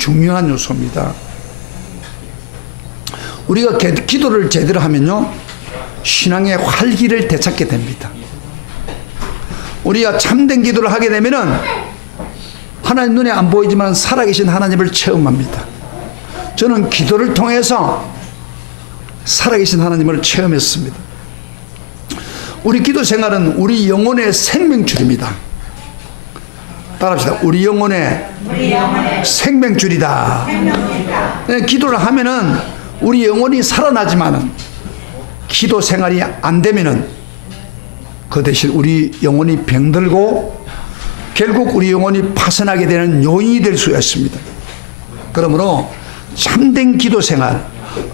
중요한 요소입니다. 우리가 기도를 제대로 하면요, 신앙의 활기를 되찾게 됩니다. 우리가 참된 기도를 하게 되면은 하나님 눈에 안 보이지만 살아계신 하나님을 체험합니다. 저는 기도를 통해서 살아계신 하나님을 체험했습니다. 우리 기도 생활은 우리 영혼의 생명줄입니다. 따라합시다. 우리 영혼의 생명줄이다. 기도를 하면은 우리 영혼이 살아나지만은 기도 생활이 안 되면은 그 대신 우리 영혼이 병들고 결국 우리 영혼이 파산하게 되는 요인이 될 수가 있습니다. 그러므로 참된 기도 생활,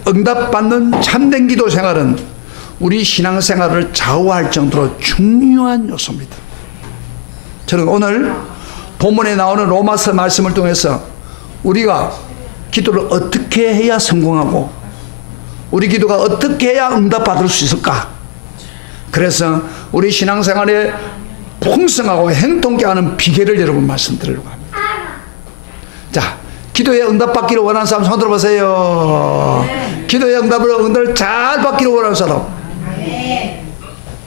응답받는 참된 기도 생활은 우리 신앙생활을 좌우할 정도로 중요한 요소입니다. 저는 오늘 본문에 나오는 로마서 말씀을 통해서 우리가 기도를 어떻게 해야 성공하고 우리 기도가 어떻게 해야 응답받을 수 있을까? 그래서 우리 신앙생활에 풍성하고 행동케 하는 비결을 여러분 말씀드리려고 합니다. 자, 기도에 응답받기를 원하는 사람 손 들어보세요. 기도의 응답을 잘 받기를 원하는 사람.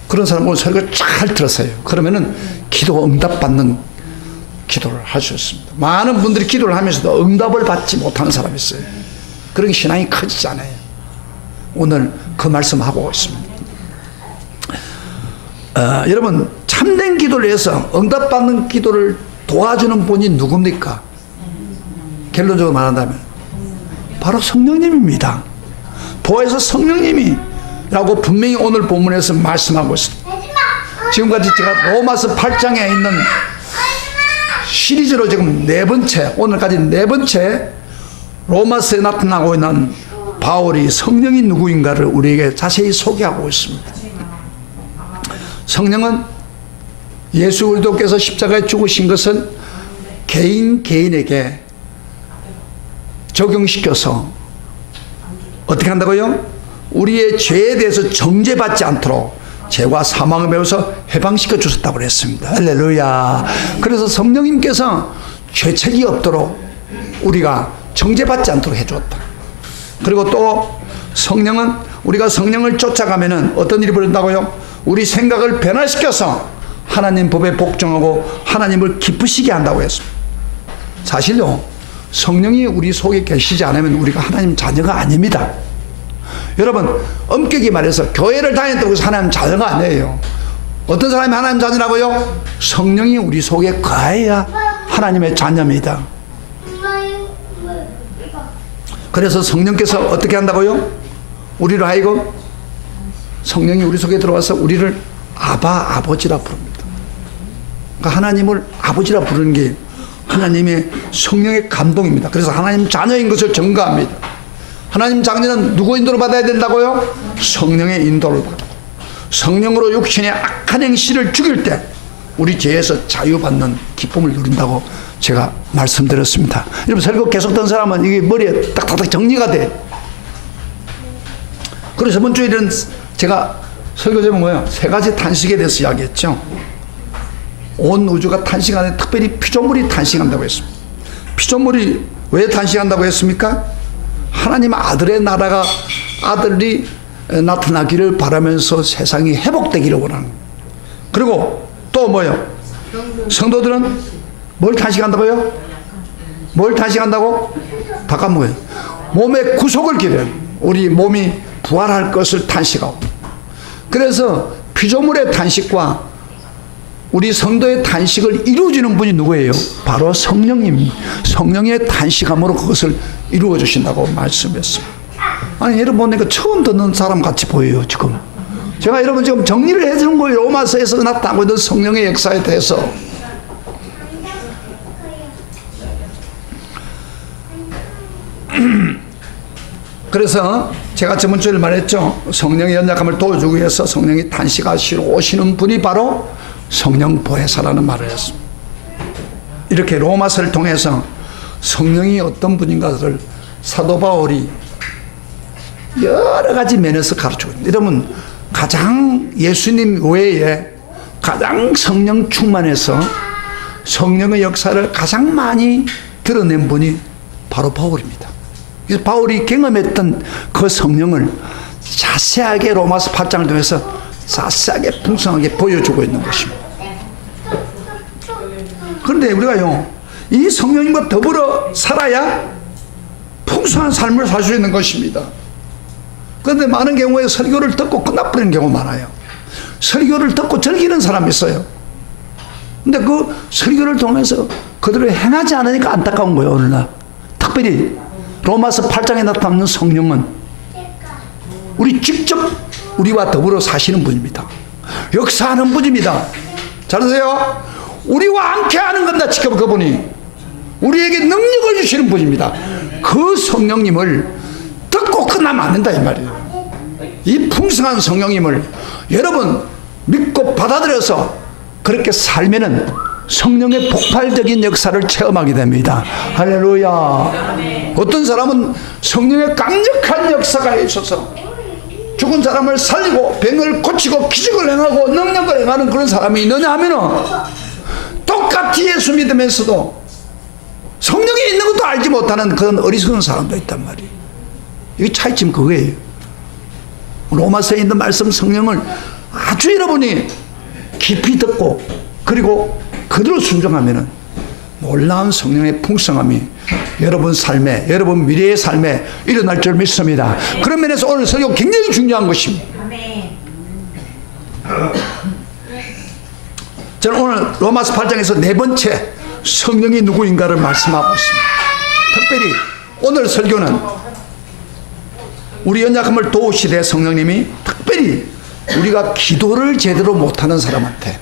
그런 사람 오늘 설교 잘 들었어요. 그러면은 기도가 응답받는 기도를 할 수 있습니다. 많은 분들이 기도를 하면서도 응답을 받지 못하는 사람이 있어요. 그런 신앙이 커지지 않아요. 오늘 그 말씀하고 있습니다. 여러분, 참된 기도를 위해서 응답받는 기도를 도와주는 분이 누굽니까? 결론적으로 말한다면 바로 성령님입니다. 보혜사 성령님이라고 분명히 오늘 본문에서 말씀하고 있습니다. 지금까지 제가 로마서 8장에 있는 시리즈로 지금 네 번째, 오늘까지 네 번째 로마서에 나타나고 있는 바울이 성령이 누구인가를 우리에게 자세히 소개하고 있습니다. 성령은 예수 그리스도께서 십자가에 죽으신 것을 개인에게 적용시켜서 어떻게 한다고요? 우리의 죄에 대해서 정죄받지 않도록 죄와 사망을 배워서 해방시켜 주셨다고 그랬습니다. 할렐루야. 그래서 성령님께서 죄책이 없도록 우리가 정죄받지 않도록 해주었다. 그리고 또 성령은 우리가 성령을 쫓아가면은 어떤 일이 벌어진다고요? 우리 생각을 변화시켜서 하나님 법에 복종하고 하나님을 기쁘시게 한다고 했습니다. 사실요, 성령이 우리 속에 계시지 않으면 우리가 하나님 자녀가 아닙니다. 여러분, 엄격히 말해서 교회를 다닌다고 해서 하나님 자녀가 아니에요. 어떤 사람이 하나님 자녀라고요? 성령이 우리 속에 거해야 하나님의 자녀입니다. 그래서 성령께서 어떻게 한다고요? 우리로 하여금 성령이 우리 속에 들어와서 우리를 아버지라 부릅니다. 그러니까 하나님을 아버지라 부르는 게 하나님의 성령의 감동입니다. 그래서 하나님 자녀인 것을 증거합니다. 하나님 자녀는 누구 인도를 받아야 된다고요? 성령의 인도를 받고 성령으로 육신의 악한 행실을 죽일 때 우리 죄에서 자유받는 기쁨을 누린다고 제가 말씀드렸습니다. 여러분, 설교 계속 듣는 사람은 이게 머리에 딱딱딱 정리가 돼. 그래서 저번 주에는 제가 설교 제목 뭐예요? 세 가지 탄식에 대해서 이야기했죠. 온 우주가 탄식하는데 특별히 피조물이 탄식한다고 했습니다. 피조물이 왜 탄식한다고 했습니까? 하나님 아들의 나라가 아들이 나타나기를 바라면서 세상이 회복되기를 원하는 거예요. 그리고 또 뭐예요? 성도들은 뭘 탄식한다고요? 뭘 탄식한다고? 바깥 뭐예요? 몸의 구속을 기대해요. 우리 몸이 부활할 것을 탄식하고. 그래서 피조물의 탄식과 우리 성도의 탄식을 이루어주는 분이 누구예요? 바로 성령님. 성령의 탄식함으로 그것을 이루어 주신다고 말씀했습니다. 아니, 여러분 보니까 처음 듣는 사람 같이 보여요. 지금 제가 여러분 지금 정리를 해주는 거예요. 로마서에서 나타나고 있는 성령의 역사에 대해서. 그래서 제가 저번 주에 말했죠. 성령의 연약함을 도와주기 위해서 성령이 탄식하시러 오시는 분이 바로 성령 보혜사라는 말을 했습니다. 이렇게 로마서를 통해서 성령이 어떤 분인가를 사도 바울이 여러 가지 면에서 가르치고 있습니다. 여러분, 가장 예수님 외에 가장 성령 충만해서 성령의 역사를 가장 많이 드러낸 분이 바로 바울입니다. 그래서 바울이 경험했던 그 성령을 자세하게 로마서 8장을 통해서 자세하게 풍성하게 보여주고 있는 것입니다. 그런데 우리가요, 이 성령님과 더불어 살아야 풍성한 삶을 살 수 있는 것입니다. 그런데 많은 경우에 설교를 듣고 끝나버리는 경우가 많아요. 설교를 듣고 즐기는 사람이 있어요. 근데 그 설교를 통해서 그들을 행하지 않으니까 안타까운 거예요. 오늘날 특별히 로마서 8장에 나타나는 성령은 우리 직접 우리와 더불어 사시는 분입니다. 역사하는 분입니다. 잘 들으세요. 우리와 함께 하는 겁니다. 직접 그분이 우리에게 능력을 주시는 분입니다. 그 성령님을 듣고 끝나면 안 된다 이 말이에요. 이 풍성한 성령님을 여러분 믿고 받아들여서 그렇게 살면은 성령의 폭발적인 역사를 체험하게 됩니다. 할렐루야. 어떤 사람은 성령의 강력한 역사가 있어서 죽은 사람을 살리고 병을 고치고 기적을 행하고 능력을 행하는 그런 사람이 있느냐 하면은 똑같이 예수 믿으면서도 성령이 있는 것도 알지 못하는 그런 어리석은 사람도 있단 말이에요. 이 차이점 그거예요. 로마서에 있는 말씀 성령을 아주 여러분이 깊이 듣고 그리고 그대로 순종하면은 놀라운 성령의 풍성함이 여러분 삶에, 여러분 미래의 삶에 일어날 줄 믿습니다. 그런 면에서 오늘 설교 굉장히 중요한 것입니다. 저는 오늘 로마서 8장에서 네 번째 성령이 누구인가를 말씀하고 있습니다. 특별히 오늘 설교는 우리 연약함을 도우시되 성령님이 특별히 우리가 기도를 제대로 못하는 사람한테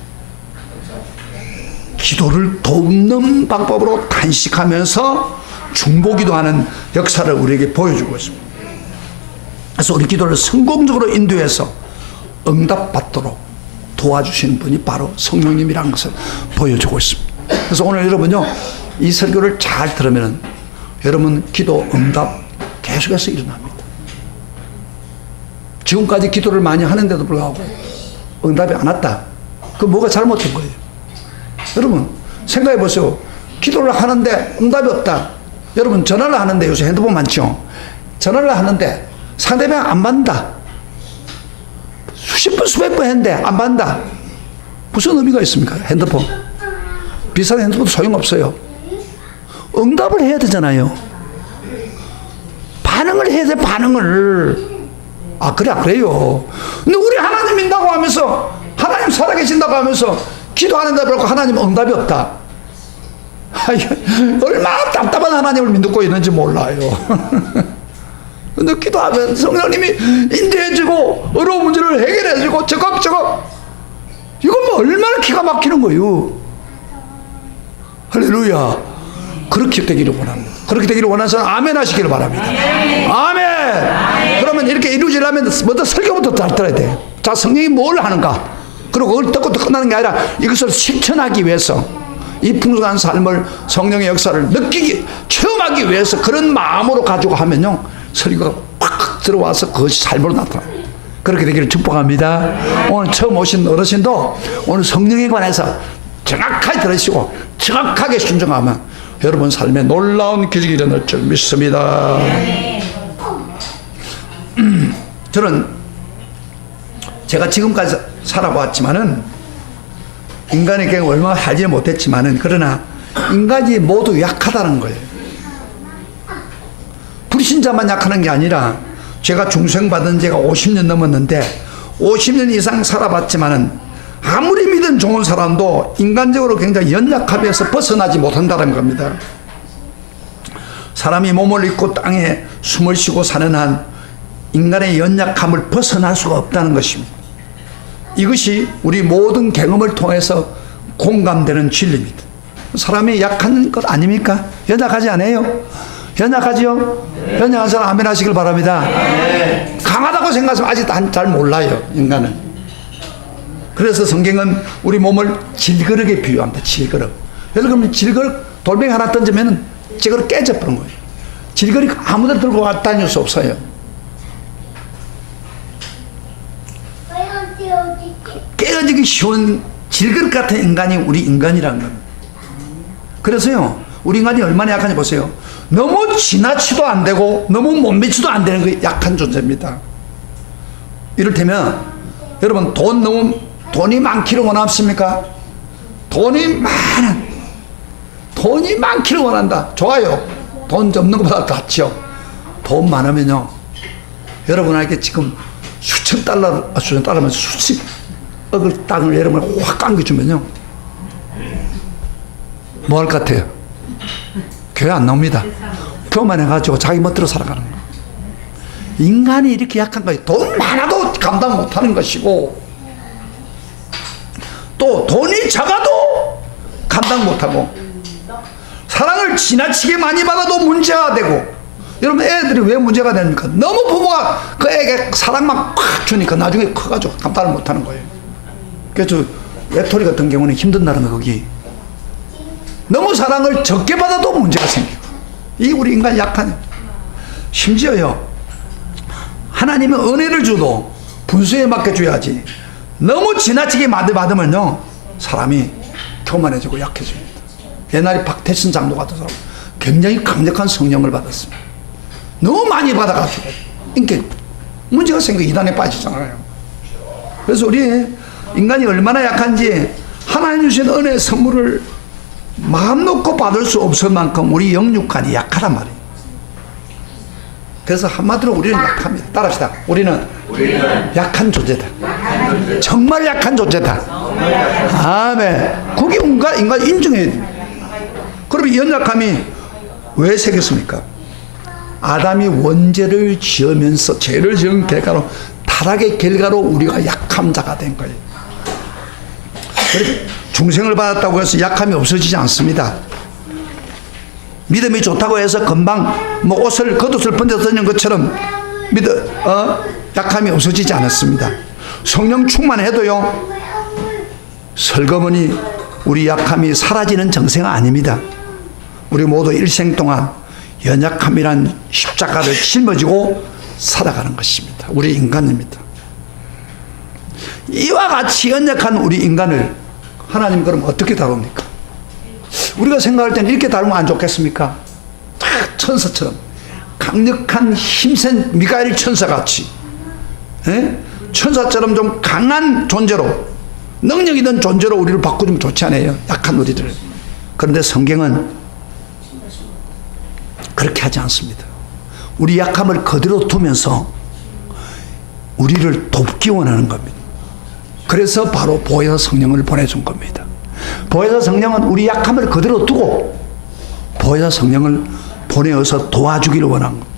기도를 돕는 방법으로 단식하면서 중보기도하는 역사를 우리에게 보여주고 있습니다. 그래서 우리 기도를 성공적으로 인도해서 응답받도록 도와주시는 분이 바로 성령님이라는 것을 보여주고 있습니다. 그래서 오늘 여러분요, 이 설교를 잘 들으면 여러분 기도 응답 계속해서 일어납니다. 지금까지 기도를 많이 하는데도 불구하고 응답이 안 왔다. 그 뭐가 잘못된 거예요? 여러분 생각해 보세요. 기도를 하는데 응답이 없다. 여러분 전화를 하는데 요새 핸드폰 많죠. 전화를 하는데 상대방 안 받는다. 수십 번 수백 번 했는데 안 받는다. 무슨 의미가 있습니까? 핸드폰 비싼 핸드폰도 소용없어요. 응답을 해야 되잖아요. 반응을 해야 돼. 반응을. 아 그래 그래요. 근데 우리 하나님 믿는다고 하면서 하나님 살아계신다고 하면서 기도하는데 그렇고 하나님 응답이 없다. 얼마나 답답한 하나님을 믿고 있는지 몰라요. 근데 기도하면 성령님이 인도해주고 어려운 문제를 해결해주고 저것 이건 뭐 얼마나 기가 막히는 거예요. 할렐루야. 그렇게 되기를 원합니다. 그렇게 되기를 원하는 사람 아멘 하시기를 바랍니다. 아멘. 그러면 이렇게 이루어지려면 먼저 설교부터 잘 들어야 돼요. 자, 성령이 뭘 하는가, 그리고 그걸 듣고 끝나는 게 아니라 이것을 실천하기 위해서 이 풍성한 삶을 성령의 역사를 느끼기 체험하기 위해서 그런 마음으로 가지고 하면요 설교가 팍 들어와서 그것이 삶으로 나타납니다. 그렇게 되기를 축복합니다. 오늘 처음 오신 어르신도 오늘 성령에 관해서 정확하게 들으시고 정확하게 순종하면 여러분 삶에 놀라운 기적이 일어날 줄 믿습니다. 저는 제가 지금까지 살아봤지만은 인간에게 얼마나 살지 못했지만은 그러나 인간이 모두 약하다는 거예요. 불신자만 약하는 게 아니라 제가 중생받은 지가 50년 넘었는데 50년 이상 살아봤지만은 아무리 믿음 좋은 사람도 인간적으로 굉장히 연약함에서 벗어나지 못한다는 겁니다. 사람이 몸을 입고 땅에 숨을 쉬고 사는 한 인간의 연약함을 벗어날 수가 없다는 것입니다. 이것이 우리 모든 경험을 통해서 공감되는 진리입니다. 사람이 약한 것 아닙니까? 연약하지 않아요? 연약하지요? 연약한 사람 아멘 하시길 바랍니다. 강하다고 생각하시면 아직 잘 몰라요, 인간은. 그래서 성경은 우리 몸을 질그릇에 비유합니다. 질그릇. 여러분 질그릇 돌멩이 하나 던지면 질그릇 깨져버린 거예요. 질그릇 아무데나 들고 다닐 수 없어요. 깨어지기 쉬운 질그릇 같은 인간이 우리 인간이라는 겁니다. 그래서요 우리 인간이 얼마나 약한지 보세요. 너무 지나치도 안 되고 너무 못 미치도 안 되는 그 약한 존재입니다. 이를테면 여러분 돈이 많기를 원하십니까? 돈이 많기를 원한다. 좋아요. 돈 없는 것보다 낫죠. 돈 많으면요, 여러분에게 지금 수천 달러면 수십억을 땅을 여러분 확 감겨주면요, 뭐 할 것 같아요? 교회 안 나옵니다. 교만해가지고 자기 멋대로 살아가는 거예요. 인간이 이렇게 약한 거예요. 돈 많아도 감당 못하는 것이고, 또 돈이 작아도 감당 못하고, 사랑을 지나치게 많이 받아도 문제가 되고. 여러분, 애들이 왜 문제가 됩니까? 너무 부모가 그 애에게 사랑만 팍 주니까 나중에 커가지고 감당을 못하는 거예요. 그래서 외톨이 같은 경우는 힘든다는 거, 거기. 너무 사랑을 적게 받아도 문제가 생기고. 이 우리 인간 약한. 심지어요, 하나님은 은혜를 줘도 분수에 맡겨줘야지. 너무 지나치게 받으면요, 사람이 교만해지고 약해집니다. 옛날에 박태신 장로 같은 사람 굉장히 강력한 성령을 받았습니다. 너무 많이 받아가지고 이게 문제가 생겨 이단에 빠지잖아요. 그래서 우리 인간이 얼마나 약한지 하나님 주신 은혜의 선물을 마음 놓고 받을 수 없을 만큼 우리 영육간이 약하단 말이에요. 그래서 한마디로 우리는 약합니다. 따라합시다. 우리는 약한 존재다. 정말 약한 존재다. 아멘. 그게 인간 인정해야 돼. 그럼 이 연약함이 왜 생겼습니까? 아담이 원죄를 지으면서, 죄를 지은 결과로, 타락의 결과로 우리가 약한 자가 된 거예요. 중생을 받았다고 해서 약함이 없어지지 않습니다. 믿음이 좋다고 해서 금방 겉옷을 번져쓰는 것처럼 약함이 없어지지 않았습니다. 성령 충만해도요, 설거머니 우리 약함이 사라지는 정세가 아닙니다. 우리 모두 일생 동안 연약함이란 십자가를 짊어지고 살아가는 것입니다. 우리 인간입니다. 이와 같이 연약한 우리 인간을 하나님 그럼 어떻게 다룹니까? 우리가 생각할 때는 이렇게 다루면 안 좋겠습니까? 딱 천사처럼 강력한 힘센 미가엘 천사같이, 천사처럼 좀 강한 존재로, 능력 있는 존재로 우리를 바꾸면 좋지 않아요? 약한 우리들을. 그런데 성경은 그렇게 하지 않습니다. 우리 약함을 그대로 두면서 우리를 돕기 원하는 겁니다. 그래서 바로 보혜사 성령을 보내준 겁니다. 보혜사 성령은 우리 약함을 그대로 두고 보혜사 성령을 보내어서 도와주기를 원한 겁니다.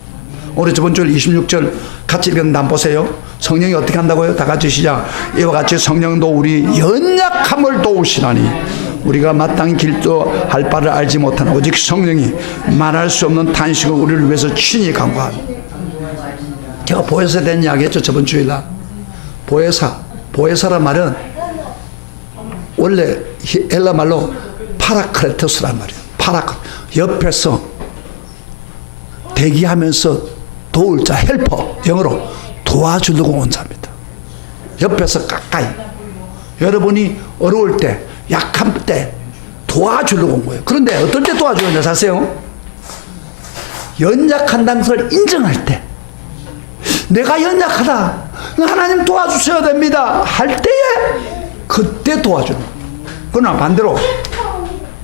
오늘 저번 주 26절 같이 읽었는데 한번 보세요. 성령이 어떻게 한다고요? 다 같이 시작. 이와 같이 성령도 우리 연약함을 도우시나니 우리가 마땅히 길도할 바를 알지 못하는 오직 성령이 말할 수 없는 탄식을 우리를 위해서 친히 간구합니다. 제가 보혜사에 대한 이야기 했죠, 저번 주일날. 보혜사란 말은 원래 헬라 말로 파라크레토스란 말이에요. 옆에서 대기하면서 도울 자, 헬퍼, 영어로 도와주려고 온 자입니다. 옆에서 가까이. 여러분이 어려울 때, 약한 때 도와주려고 온 거예요. 그런데 어떨 때 도와주는지 아세요? 연약한다는 것을 인정할 때, 내가 연약하다, 하나님 도와주셔야 됩니다 할 때에 그때 도와주는 거예요. 그러나 반대로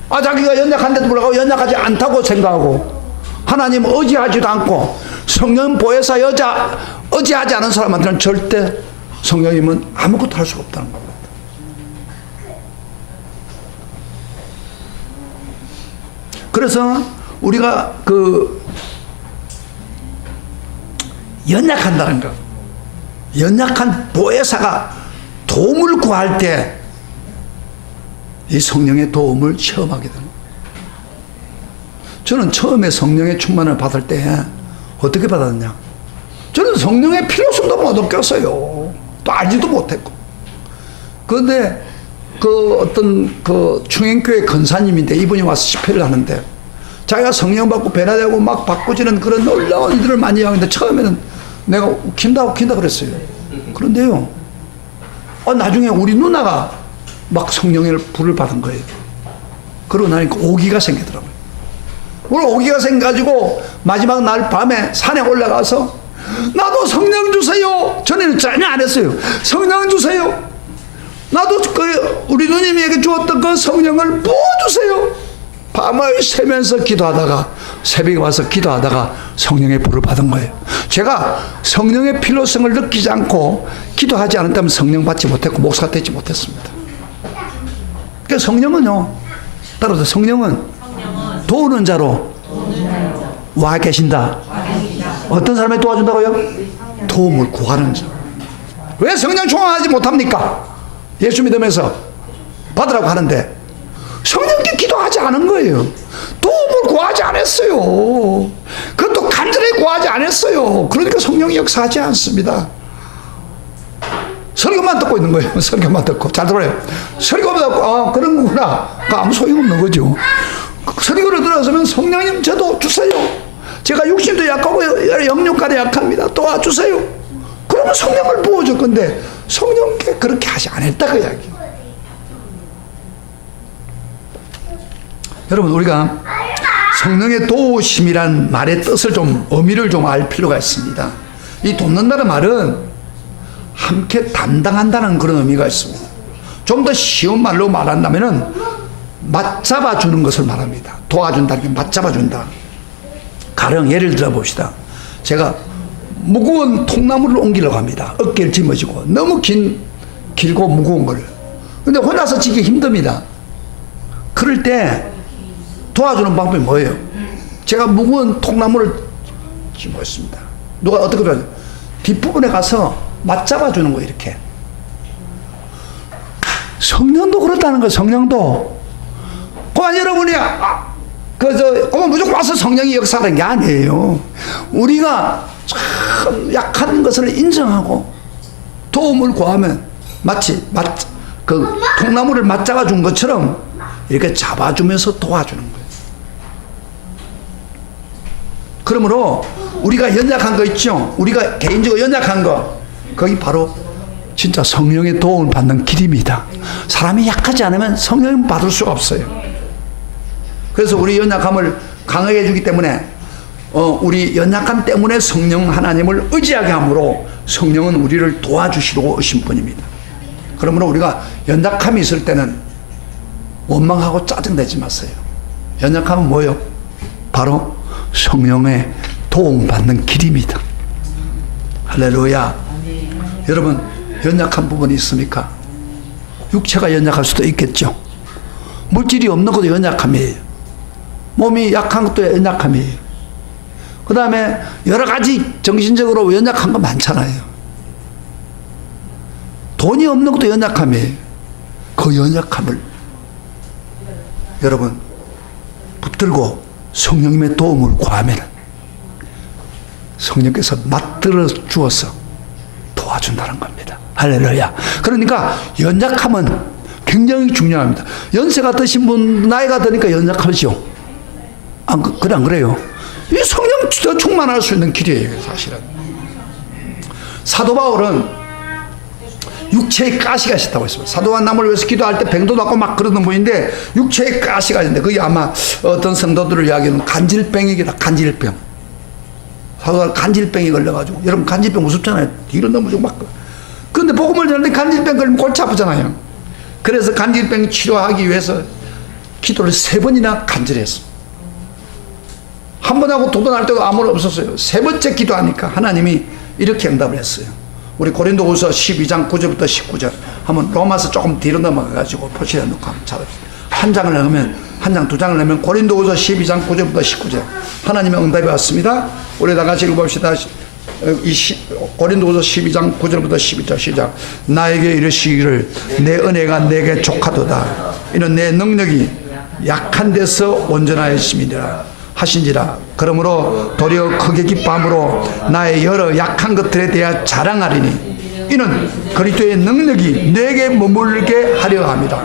자기가 연약한데도 불구하고 연약하지 않다고 생각하고 하나님 의지하지도 않고 성령 보혜사 의지하지 않은 사람한테는 절대 성령님은 아무것도 할 수가 없다는 겁니다. 그래서 우리가 연약한다는 것, 연약한 보혜사가 도움을 구할 때 이 성령의 도움을 체험하게 됩니다. 저는 처음에 성령의 충만을 받을 때 어떻게 받았냐? 저는 성령의 필요성도 못 느꼈어요. 또 알지도 못했고. 그런데 어떤 충행교회 권사님인데 이분이 와서 집회를 하는데 자기가 성령 받고 변화되고 막 바꾸지는 그런 놀라운 일들을 많이 하는데 처음에는 내가 웃긴다 그랬어요. 그런데요, 나중에 우리 누나가 막 성령의 불을 받은 거예요. 그러고 나니까 오기가 생기더라고요. 오늘 오기가 생겨가지고 마지막 날 밤에 산에 올라가서 나도 성령 주세요. 전에는 전혀 안 했어요. 성령 주세요. 나도 우리 누님에게 주었던 그 성령을 부어주세요. 밤을 새면서 기도하다가 새벽에 와서 기도하다가 성령의 불을 받은 거예요. 제가 성령의 필요성을 느끼지 않고 기도하지 않았다면 성령 받지 못했고 목사가 되지 못했습니다. 그러니까 성령은요, 따라서 성령은 도우는 자로 와 계신다. 어떤 사람이 도와준다고요? 도움을 구하는 자. 왜 성령 충만하지 못합니까? 예수 믿으면서 받으라고 하는데 성령께 기도하지 않은 거예요. 도움을 구하지 않았어요. 그것도 간절히 구하지 않았어요. 그러니까 성령이 역사하지 않습니다. 설교만 듣고 있는 거예요. 설교만 듣고. 잘 들어요. 설교만 듣고 아 그런 거구나. 아무 소용없는 거죠. 설교를 들었으면 성령님 저도 주세요. 제가 육신도 약하고 영육간에 약합니다. 도와주세요. 그러면 성령을 부어줄 건데 성령께 그렇게 하지 않았다 그 이야기. 여러분 우리가 성령의 도우심이란 말의 뜻을 좀 의미를 좀 알 필요가 있습니다. 이 돕는다는 말은 함께 담당한다는 그런 의미가 있습니다. 좀 더 쉬운 말로 말한다면은 맞잡아 주는 것을 말합니다. 도와준다는 게 맞잡아 준다. 가령 예를 들어 봅시다. 제가 무거운 통나무를 옮기려고 합니다. 어깨를 짊어지고 너무 길고 무거운 걸. 근데 혼자서 지기 힘듭니다. 그럴 때 도와주는 방법이 뭐예요? 제가 무거운 통나무를 짊어졌습니다. 누가 어떻게 도와줘? 뒷부분에 가서 맞잡아 주는 거예요. 이렇게. 성령도 그렇다는 거예요. 성령도. 그만 여러분이 무조건 와서 성령이 역사하는 게 아니에요. 우리가 참 약한 것을 인정하고 도움을 구하면 마치 그 통나무를 맞잡아 준 것처럼 이렇게 잡아주면서 도와주는 거예요. 그러므로 우리가 연약한 거 있죠. 우리가 개인적으로 연약한 거 거기 바로 진짜 성령의 도움을 받는 길입니다. 사람이 약하지 않으면 성령을 받을 수가 없어요. 그래서 우리 연약함을 강하게 해주기 때문에 우리 연약함 때문에 성령 하나님을 의지하게 함으로 성령은 우리를 도와주시러 오신 분입니다. 그러므로 우리가 연약함이 있을 때는 원망하고 짜증내지 마세요. 연약함은 뭐예요? 바로 성령의 도움받는 길입니다. 할렐루야. 여러분 연약한 부분이 있습니까? 육체가 연약할 수도 있겠죠. 물질이 없는 것도 연약함이에요. 몸이 약한 것도 연약함이에요. 그 다음에 여러 가지 정신적으로 연약한 거 많잖아요. 돈이 없는 것도 연약함이에요. 그 연약함을 여러분 붙들고 성령님의 도움을 구하면 성령께서 맞들어 주어서 도와준다는 겁니다. 할렐루야. 그러니까 연약함은 굉장히 중요합니다. 연세가 드신 분 나이가 드니까 연약하죠. 그래 안 그래요? 이 성령 충만할 수 있는 길이에요. 사실은 사도 바울은 육체의 가시가 있었다고 했습니다. 사도와 남을 위해서 기도할 때 병도 낫고 막 그러는 분인데 육체의 가시가 있는데 그게 아마 어떤 성도들을 이야기하는 간질병이다. 간질병. 사도가 간질병이 걸려가지고 여러분 간질병 무섭잖아요. 뒤로 넘어지고 막. 그런데 복음을 전하는데 간질병 걸리면 골치 아프잖아요. 그래서 간질병 치료하기 위해서 기도를 3번이나 간절했어. 한 번 하고 2번 할 때도 아무 일 없었어요. 3번째 기도하니까 하나님이 이렇게 응답을 했어요. 우리 고린도후서 12장 9절부터 19절 한번 로마서 조금 뒤로 넘어가가지고 표시해 놓고 한번 찾아보세요. 한 장을 넣으면 한 장, 2장을 넣으면 고린도후서 12장 9절부터 19절 하나님의 응답이 왔습니다. 우리 다 같이 읽어봅시다. 고린도후서 12장 9절부터 12절 시작. 나에게 이르시기를 내 은혜가 내게 족하도다. 이는 내 능력이 약한 데서 온전하였음이니라 하신지라. 그러므로 도리어 크게 기뻐함으로 나의 여러 약한 것들에 대하여 자랑하리니 이는 그리스도의 능력이 내게 머물게 하려 합니다.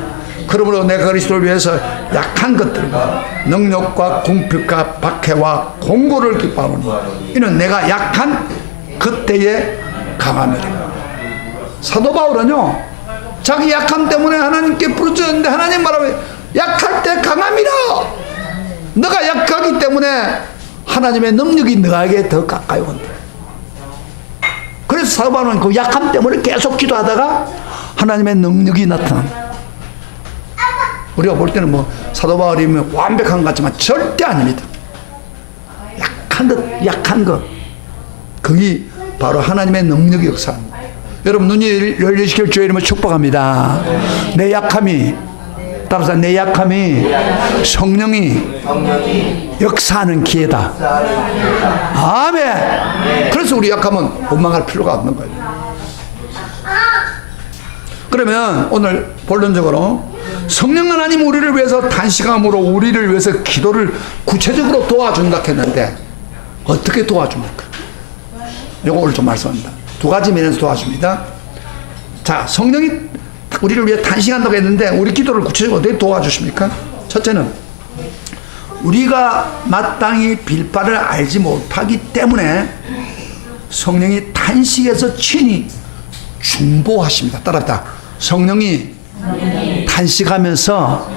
그러므로 내가 그리스도를 위해서 약한 것들과 능력과 궁핍과 박해와 공고를 기뻐하노니 이는 내가 약한 그때에 강함이라. 사도 바울은요 자기 약함 때문에 하나님께 부르짖었는데 하나님 말하면 약할 때 강함이라. 너가 약하기 때문에 하나님의 능력이 너에게 더 가까이 온다. 그래서 사도 바울은 그 약함 때문에 계속 기도하다가 하나님의 능력이 나타납니다. 우리가 볼 때는 뭐 사도 바울이 완벽한 것 같지만 절대 아닙니다. 약한 것. 그게 바로 하나님의 능력의 역사입니다. 여러분 눈이 열리시길 주의 이름으로 축복합니다. 내 약함이, 따라서 내 약함이 성령이 역사하는 기회다. 아멘. 그래서 우리 약함은 원망할 필요가 없는 거예요. 그러면 오늘 본론적으로 성령 하나님 우리를 위해서 단식함으로 우리를 위해서 기도를 구체적으로 도와준다 했는데 어떻게 도와줍니까? 이거 오늘 좀 말씀합니다. 두 가지 면에서 도와줍니다. 자, 성령이 우리를 위해 단식한다고 했는데 우리 기도를 구체적으로 어떻게 도와주십니까? 첫째는 우리가 마땅히 빌 바를 알지 못하기 때문에 성령이 단식에서 친히 중보하십니다. 따랐다. 성령이 단식하면서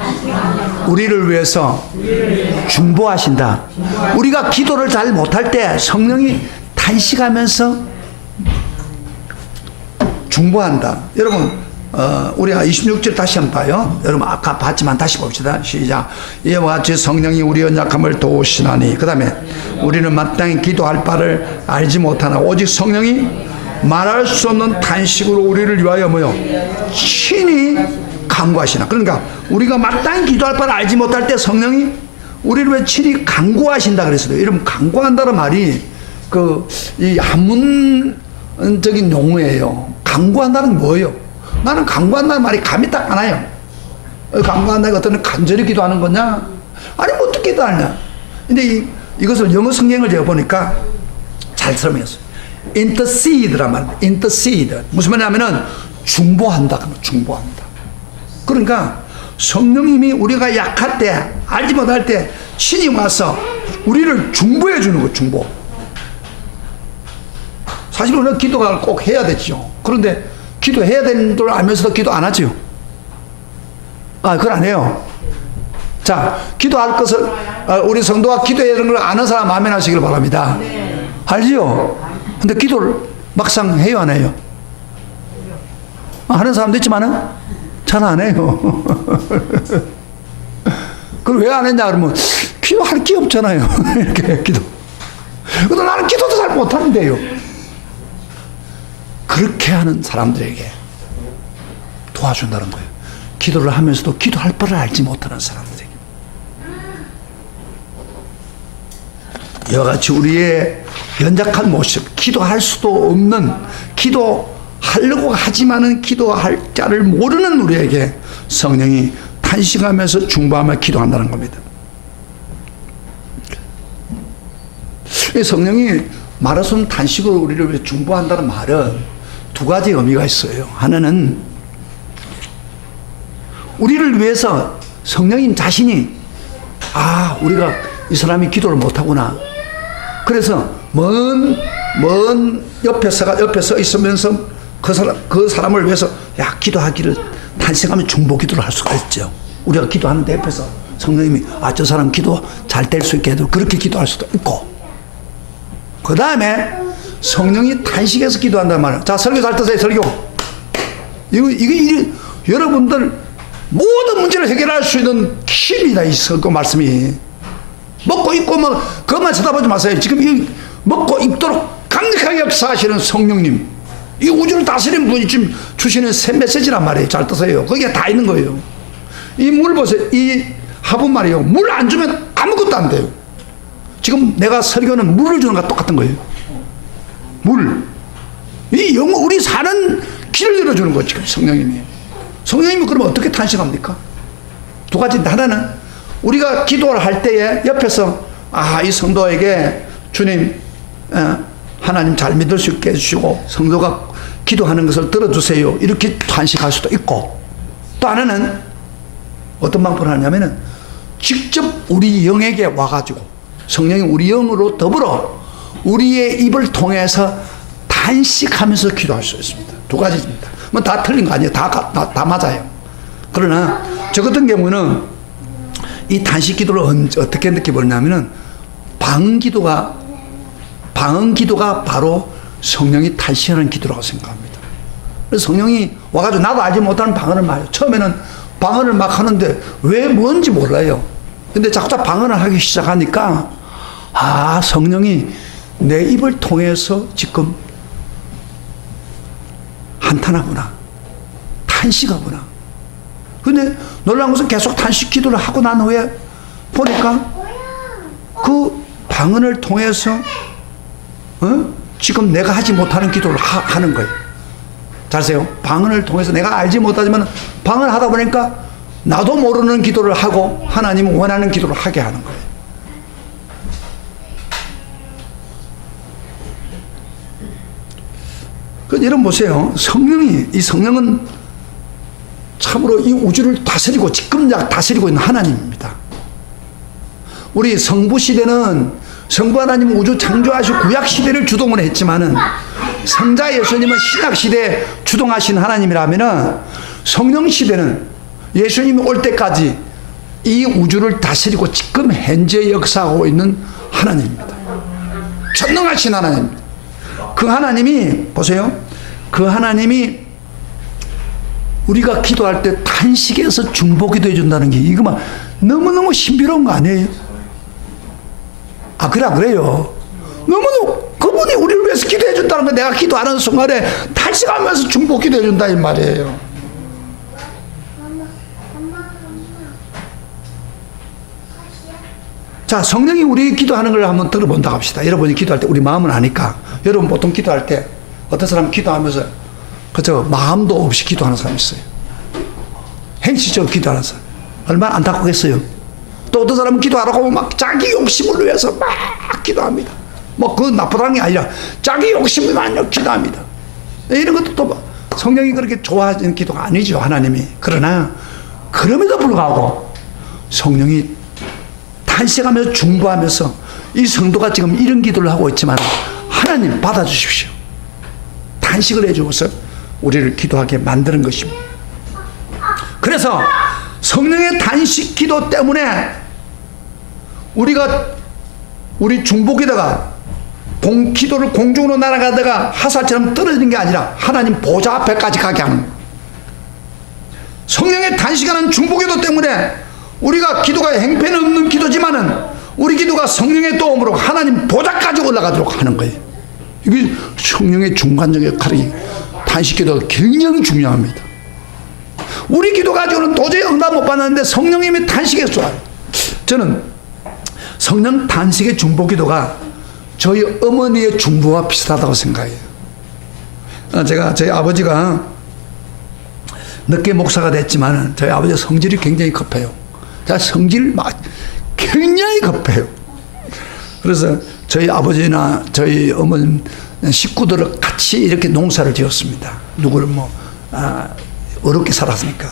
우리를 위해서 중보하신다. 우리가 기도를 잘 못할 때 성령이 단식하면서 중보한다. 여러분 우리가 26절 다시 한번 봐요. 여러분 아까 봤지만 다시 봅시다. 시작. 이와 같이 성령이 우리 연약함을 도우시나니, 그 다음에 우리는 마땅히 기도할 바를 알지 못하나 오직 성령이 말할 수 없는 단식으로 우리를 위하여 뭐요? 친히 간구하시나. 그러니까 우리가 마땅히 기도할 바를 알지 못할 때 성령이 우리를 위해 친히 간구하신다 그랬어요. 여러분 간구한다는 말이 이 한문적인 용어예요. 간구한다는 게 뭐예요? 나는 간구한다는 말이 감이 딱 안 와요. 간구한다는 게 어떤 간절히 기도하는 거냐? 아니 뭐 어떻게 기도하냐? 근데 이것을 영어 성경을 제가 보니까 잘 설명했어요. intercede란 말입니다. intercede. 무슨 말이냐면은 중보한다. 중보한다. 그러니까 성령님이 우리가 약할 때, 알지 못할 때 친히 와서 우리를 중보해 주는 거예요. 중보. 사실 우리는 기도가 꼭 해야 되죠. 그런데 기도해야 되는 줄 알면서도 기도 안 하죠. 그걸 안 해요. 자, 기도할 것을 우리 성도가 기도해야 되는 걸 아는 사람 아멘하시길 바랍니다. 알지요? 근데 기도를 막상 해요, 안 해요? 하는 사람도 있지만은 잘 안 해요. 그걸 왜 안 했냐 그러면 기도할 게 없잖아요. 이렇게 기도. 근데 나는 기도도 잘 못하는데요. 그렇게 하는 사람들에게 도와준다는 거예요. 기도를 하면서도 기도할 바를 알지 못하는 사람들에게. 이와 같이 우리의 연약한 모습, 기도할 수도 없는, 기도하려고 하지만은 기도할 자를 모르는 우리에게 성령이 탄식하면서 중보하며 기도한다는 겁니다. 성령이 말하선 탄식으로 우리를 위해 중보한다는 말은 두 가지 의미가 있어요. 하나는 우리를 위해서 성령님 자신이 우리가 이 사람이 기도를 못하구나. 그래서 먼 옆에 서 있으면서 그 사람을 위해서 기도하기를 탄식하며 중보 기도를 할 수가 있죠. 우리가 기도하는데 옆에서 성령님이 저 사람 기도 잘 될 수 있게 해도 그렇게 기도할 수도 있고, 그 다음에 성령이 탄식해서 기도한단 말이에요. 자, 설교 잘 듣세요. 설교. 이게 여러분들 모든 문제를 해결할 수 있는 힘이다. 이 설교 말씀이. 먹고 입고 그것만 쳐다보지 마세요. 지금 이 먹고 입도록 강력하게 역사하시는 성령님, 이 우주를 다스리는 분이 지금 주시는 새 메시지란 말이에요. 잘 뜨세요. 거기에 다 있는 거예요. 이 물 보세요. 이 화분 말이에요. 물 안 주면 아무것도 안 돼요. 지금 내가 설교는 물을 주는 것과 똑같은 거예요. 물. 이 우리 사는 길을 열어주는 거죠. 지금 성령님이. 성령님이 그러면 어떻게 탄식합니까? 두 가지. 하나는 우리가 기도를 할 때에 옆에서 이 성도에게 주님 하나님 잘 믿을 수 있게 해주시고 성도가 기도하는 것을 들어주세요. 이렇게 탄식할 수도 있고, 또 하나는 어떤 방법을 하냐면은 직접 우리 영에게 와가지고 성령이 우리 영으로 더불어 우리의 입을 통해서 단식하면서 기도할 수 있습니다. 두 가지입니다. 뭐 다 틀린 거 아니에요. 다 맞아요. 그러나 저 같은 경우는 이 단식 기도를 어떻게 느껴보냐면은 방언 기도가 바로 성령이 탄식하는 기도라고 생각합니다. 그래서 성령이 와가지고 나도 알지 못하는 방언을 말해요. 처음에는 방언을 막 하는데 왜 뭔지 몰라요. 근데 자꾸 방언을 하기 시작하니까 성령이 내 입을 통해서 지금 한탄하구나, 탄식하구나. 근데 놀라운 것은 계속 탄식 기도를 하고 난 후에 보니까 그 방언을 통해서 지금 내가 하지 못하는 기도를 하는 거예요. 잘 아세요? 방언을 통해서 내가 알지 못하지만 방언을 하다 보니까 나도 모르는 기도를 하고 하나님은 원하는 기도를 하게 하는 거예요. 여러분 보세요. 이 성령은 참으로 이 우주를 다스리고 지금작 다스리고 있는 하나님입니다. 우리 성부 시대는 성부 하나님은 우주 창조하시고 구약 시대를 주동을 했지만은 성자 예수님은 신약 시대에 주동하신 하나님이라면은 성령 시대는 예수님이 올 때까지 이 우주를 다스리고 지금 현재 역사하고 있는 하나님입니다. 전능하신 하나님입니다. 그 하나님이 보세요. 그 하나님이 우리가 기도할 때 탄식에서 중보기도 해준다는 게 이거 막 너무너무 신비로운 거 아니에요? 그래요. 너무너무 그분이 우리를 위해서 기도해 준다는 거 내가 기도하는 순간에 탄식하면서 중보기도 해준다 이 말이에요. 자, 성령이 우리 기도하는 걸 한번 들어본다 합시다. 여러분이 기도할 때 우리 마음은 아니까. 여러분 보통 기도할 때 어떤 사람은 기도하면서 그저 마음도 없이 기도하는 사람이 있어요. 행실적으로 기도하는 사람. 얼마나 안타깝겠어요. 또 어떤 사람은 기도하라고 막 자기 욕심을 위해서 막 기도합니다. 그건 나쁘다는 게 아니라 자기 욕심만 기도합니다. 이런 것도 또 성령이 그렇게 좋아하는 기도가 아니죠, 하나님이. 그러나 그럼에도 불구하고 성령이 탄식하면서 중보하면서 이 성도가 지금 이런 기도를 하고 있지만 하나님 받아주십시오. 탄식을 해주어서 우리를 기도하게 만드는 것입니다. 그래서 성령의 탄식 기도 때문에 우리 중보기도가 기도를 공중으로 날아가다가 화살처럼 떨어지는 게 아니라 하나님 보좌 앞에까지 가게 하는 거예요. 성령의 탄식하는 중보기도 때문에 우리가 기도가 행편이 없는 기도지만은 우리 기도가 성령의 도움으로 하나님 보좌까지 올라가도록 하는 거예요. 이게 성령의 중간적 역할이 탄식기도가 굉장히 중요합니다. 우리 기도 가지고는 도저히 응답 못 받는데 성령님이 탄식해서 좋아요. 저는 성령 탄식의 중보기도가 저희 어머니의 중보와 비슷하다고 생각해요. 저희 아버지가 늦게 목사가 됐지만 저희 아버지 성질이 굉장히 급해요. 성질 굉장히 급해요. 그래서 저희 아버지나 저희 어머니 식구들을 같이 이렇게 농사를 지었습니다. 누구를 어렵게 살았으니까.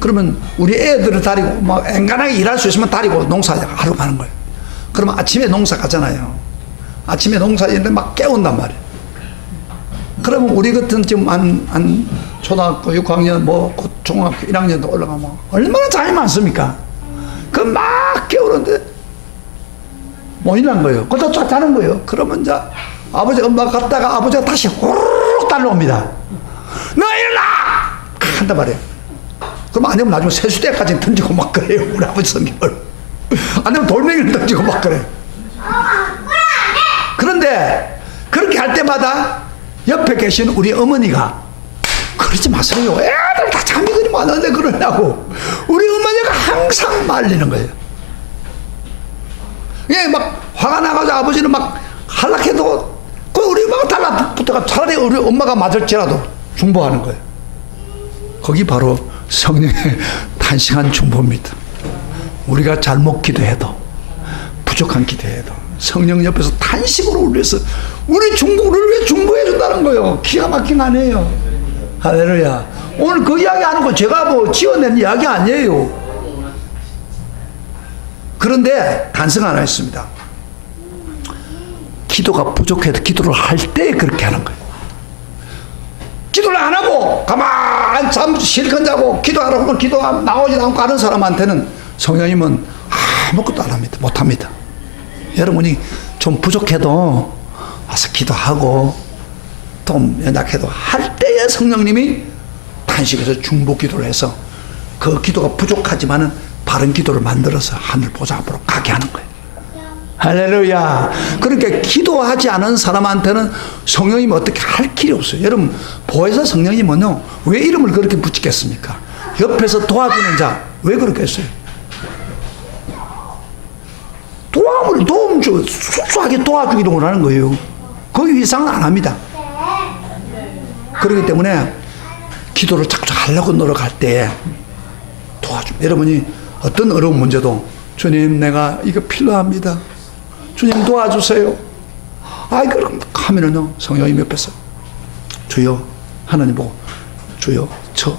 그러면 우리 애들을 데리고 엔간하게 일할 수 있으면 데리고 농사하러 가는 거예요. 그러면 아침에 농사 가잖아요. 아침에 농사 있는데 막 깨운단 말이에요. 그러면 우리 같은 지금 한 초등학교 6학년 곧 중학교 1학년도 올라가면 얼마나 잠이 많습니까? 막 깨우는데 못 일어난 거예요. 그것도 쫙 자는 거예요. 그러면 이제 아버지 엄마가 갔다가 아버지가 다시 호로록 달려옵니다. 너 일어나! 한단 말이에요. 그럼 안 되면 나중에 세수대까지 던지고 막 그래요. 우리 아버지 성격을. 안 되면 돌멩이를 던지고 막 그래요. 그런데 그렇게 할 때마다 옆에 계신 우리 어머니가 그러지 마세요. 애들 다 잠이 그리 많은데 그러냐고. 우리 어머니가 항상 말리는 거예요. 막 화가 나가지고 아버지는 막 할락해도 우리 엄마가 달라붙어가 차라리 우리 엄마가 맞을지라도 중보하는 거예요. 거기 바로 성령의 탄식한 중보입니다. 우리가 잘못 기도해도 부족한 기도해도 성령 옆에서 탄식으로 울려서 우리를 왜 중보해 준다는 거예요. 기가 막힌 거 아니에요. 할렐루야. 오늘 그 이야기 하는 거 제가 지어낸 이야기 아니에요. 그런데 단서가 하나 있습니다. 기도가 부족해도 기도를 할 때 그렇게 하는 거예요. 기도를 안 하고 가만 실컷 자고 기도하라고 하면 기도가 나오지 않고 하는 사람한테는 성령님은 아무것도 안 합니다. 못합니다. 여러분이 좀 부족해도 와서 기도하고 좀 연약해도 할 때에 성령님이 탄식해서 중보 기도를 해서 그 기도가 부족하지만은 바른 기도를 만들어서 하늘 보좌 앞으로 가게 하는 거예요. 할렐루야. 그러니까 기도하지 않은 사람한테는 성령님이 어떻게 할 길이 없어요. 여러분, 보혜사 성령님은요, 왜 이름을 그렇게 붙이겠습니까? 옆에서 도와주는 자, 왜 그렇게 했어요? 도움 줘, 수수하게 도와주기도 원하는 거예요. 거기 이상은 안 합니다. 그렇기 때문에 기도를 자꾸 하려고 노력할 때 도와줍니다. 여러분이 어떤 어려운 문제도 주님, 내가 이거 필요합니다. 주님 도와주세요. 아이, 그럼 하면은요, 성령님 옆에서 주여, 하나님 보고 주여, 저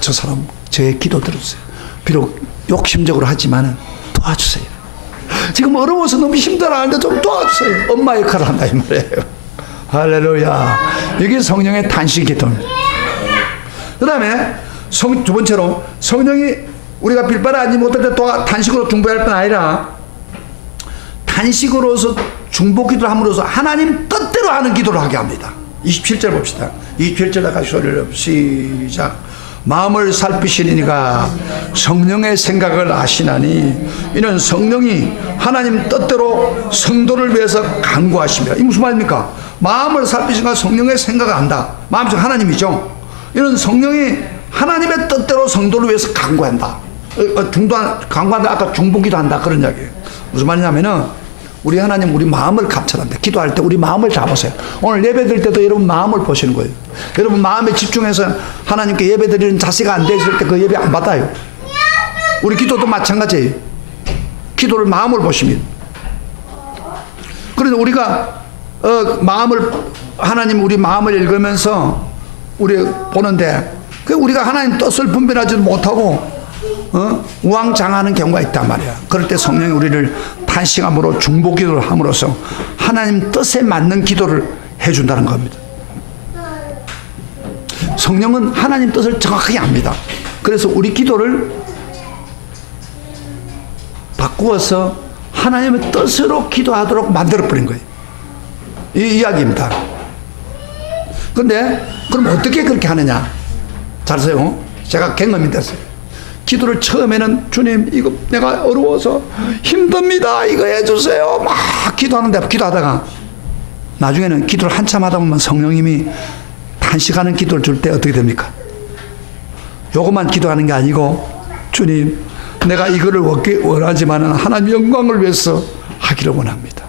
사람 제 기도 들어주세요. 비록 욕심적으로 하지만은 도와주세요. 지금 어려워서 너무 힘들어하는데 좀 도와주세요. 엄마 역할을 한다 이 말이에요. 할렐루야. 이게 성령의 탄식 기도입니다. 그 다음에 두 번째로 성령이 우리가 빌바를 앉지 못할 때 탄식으로 중보할 뿐 아니라 탄식으로서 중보 기도를 함으로써 하나님 뜻대로 하는 기도를 하게 합니다. 27절 봅시다. 27절 다시 소리를 시작. 마음을 살피시니가 성령의 생각을 아시나니 이는 성령이 하나님 뜻대로 성도를 위해서 간구하십니다. 이 무슨 말입니까? 마음을 살피시니까 성령의 생각을 안다. 마음속 하나님이죠. 이는 성령이 하나님의 뜻대로 성도를 위해서 간구한다. 간구한다. 아까 중보기도 한다. 그런 이야기예요. 무슨 말이냐면은 우리 하나님 우리 마음을 감찰한다. 기도할 때 우리 마음을 잡으세요. 오늘 예배 드릴 때도 여러분 마음을 보시는 거예요. 여러분 마음에 집중해서 하나님께 예배 드리는 자세가 안 되실 때 그 예배 안 받아요. 우리 기도도 마찬가지예요. 기도를 마음을 보십니다. 그래서 우리가 하나님 우리 마음을 읽으면서 우리 보는데 우리가 하나님 뜻을 분별하지도 못하고 우왕장하는 경우가 있단 말이야. 그럴 때 성령이 우리를 탄식함으로 중보 기도를 함으로써 하나님 뜻에 맞는 기도를 해준다는 겁니다. 성령은 하나님 뜻을 정확하게 압니다. 그래서 우리 기도를 바꾸어서 하나님의 뜻으로 기도하도록 만들어버린 거예요. 이 이야기입니다. 그런데 그럼 어떻게 그렇게 하느냐? 잘 보세요. 제가 경험이 됐어요. 기도를 처음에는 주님 이거 내가 어려워서 힘듭니다. 이거 해주세요. 막 기도하다가 나중에는 기도를 한참 하다 보면 성령님이 탄식하는 기도를 줄 때 어떻게 됩니까? 요것만 기도하는 게 아니고 주님 내가 이거를 원하지만은 하나님 영광을 위해서 하기를 원합니다.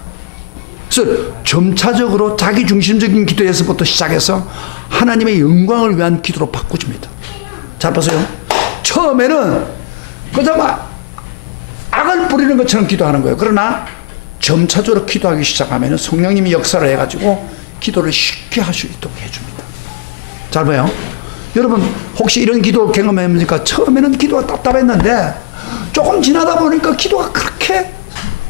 그래서 점차적으로 자기 중심적인 기도에서부터 시작해서 하나님의 영광을 위한 기도로 바꿔줍니다. 잘 보세요. 처음에는 그저 막 악을 부리는 것처럼 기도하는 거예요. 그러나 점차적으로 기도하기 시작하면 성령님이 역사를 해가지고 기도를 쉽게 할 수 있도록 해줍니다. 잘 봐요. 여러분 혹시 이런 기도 경험해봅니까? 처음에는 기도가 답답했는데 조금 지나다 보니까 기도가 그렇게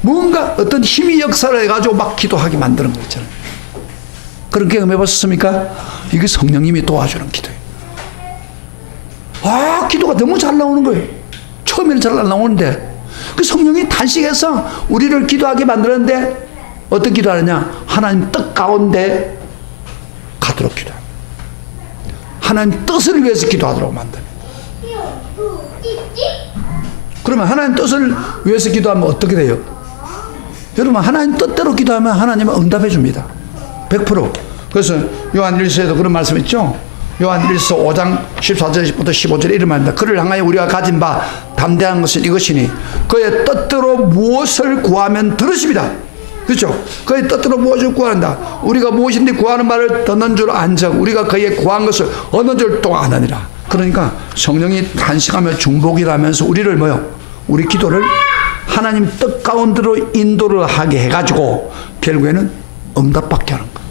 뭔가 어떤 힘이 역사를 해가지고 막 기도하게 만드는 거 있잖아요. 그런 경험 해보셨습니까? 이게 성령님이 도와주는 기도예요. 기도가 너무 잘 나오는 거예요. 처음에는 잘 안 나오는데 그 성령이 탄식해서 우리를 기도하게 만드는데 어떤 기도하느냐? 하나님 뜻 가운데 가도록 기도합니다. 하나님 뜻을 위해서 기도하도록 만듭니다. 그러면 하나님 뜻을 위해서 기도하면 어떻게 돼요? 여러분 하나님 뜻대로 기도하면 하나님은 응답해 줍니다. 100%. 그래서 요한 1서에도 그런 말씀 있죠. 요한 1서 5장 14절부터 15절에 이런 말입니다. 그를 향하여 우리가 가진 바 담대한 것은 이것이니 그의 뜻대로 무엇을 구하면 들으십니다. 그렇죠? 그의 뜻대로 무엇을 구한다. 우리가 무엇인데 구하는 말을 듣는 줄 안적 우리가 그의 구한 것을 어느 줄 동안 안 하니라. 그러니까 성령이 탄식하며 중보기라면서 우리를 우리 기도를 하나님 뜻 가운데로 인도를 하게 해가지고 결국에는 응답받게 하는 거예요.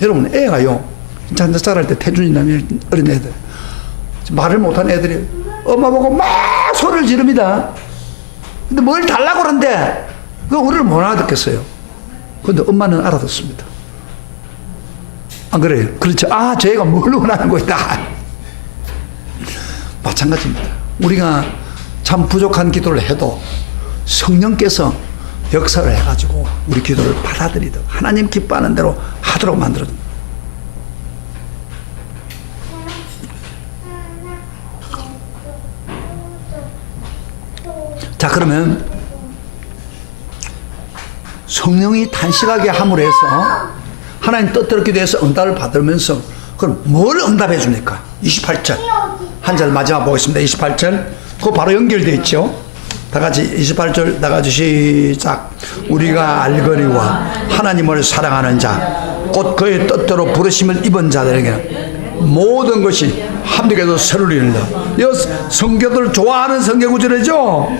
여러분 애가요 잔자 자랄 때 태준이나 어린 애들 말을 못하는 애들이 엄마 보고 막 소리를 지릅니다. 근데 뭘 달라고 그러는데 그거 우리를 못 알아듣겠어요. 근데 엄마는 알아듣습니다. 안 그래요? 그렇죠. 저 애가 뭘 원하는 거다. 마찬가지입니다. 우리가 참 부족한 기도를 해도 성령께서 역사를 해가지고 우리 기도를 받아들이도록 하나님 기뻐하는 대로 하도록 만들어줍니다. 자, 그러면 성령이 단식하게 함으로 해서 하나님 뜻대로 기도해서 응답을 받으면서 그럼 뭘 응답해 줍니까? 28절 한 절 마지막 보겠습니다. 28절 그거 바로 연결되어 있죠. 다 같이 28절 다 같이 시작. 우리가 알거니와 하나님을 사랑하는 자 곧 그의 뜻대로 부르심을 입은 자들에게는 모든 것이 합력해서 서로를 이룬다. 이 성경들 좋아하는 성경 구절이죠.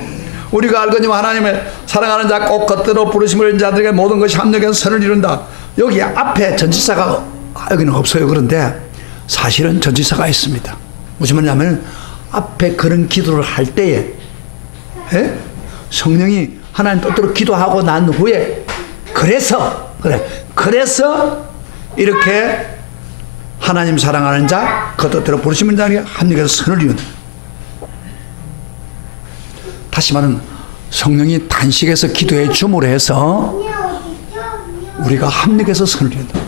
우리가 알거니와 하나님을 사랑하는 자 꼭 겉대로 부르심을 입은 자들에게 모든 것이 합력해서 선을 이룬다. 여기 앞에 전치사가 여기는 없어요. 그런데 사실은 전치사가 있습니다. 무슨 말이냐면 앞에 그런 기도를 할 때에 성령이 하나님 뜻대로 기도하고 난 후에 그래서 이렇게 하나님 사랑하는 자 그 뜻대로 부르심을 입은 자에게 합력해서 선을 이룬다. 다시 말하면 성령이 단식해서 기도해 줌으로 해서 우리가 합력해서 선을 이룬다.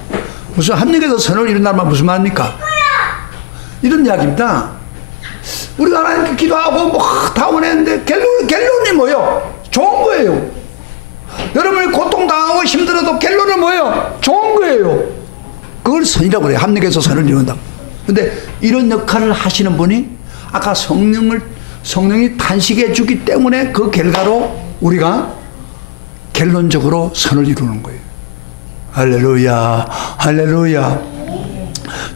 무슨 합력해서 선을 이룬다는 말 무슨 말입니까? 이런 이야기입니다. 우리가 하나님께 기도하고 다 원했는데 결론이 뭐예요? 좋은 거예요. 여러분이 고통당하고 힘들어도 결론은 뭐예요? 좋은 거예요. 그걸 선이라고 그래요. 합력해서 선을 이룬다. 근데 이런 역할을 하시는 분이 아까 성령이 단식해 주기 때문에 그 결과로 우리가 결론적으로 선을 이루는 거예요. 할렐루야, 할렐루야.